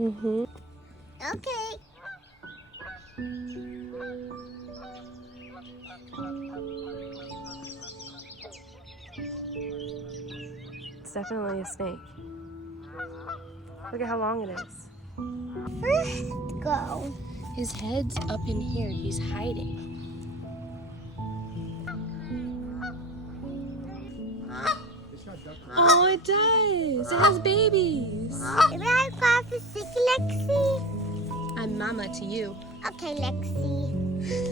Mm-hmm. Okay. It's definitely a snake. Look at how long it is. Let's go. His head's up in here. He's hiding. Oh, it does. It has babies. Am I Papa Sick, Lexi? I'm Mama to you. Okay, Lexi.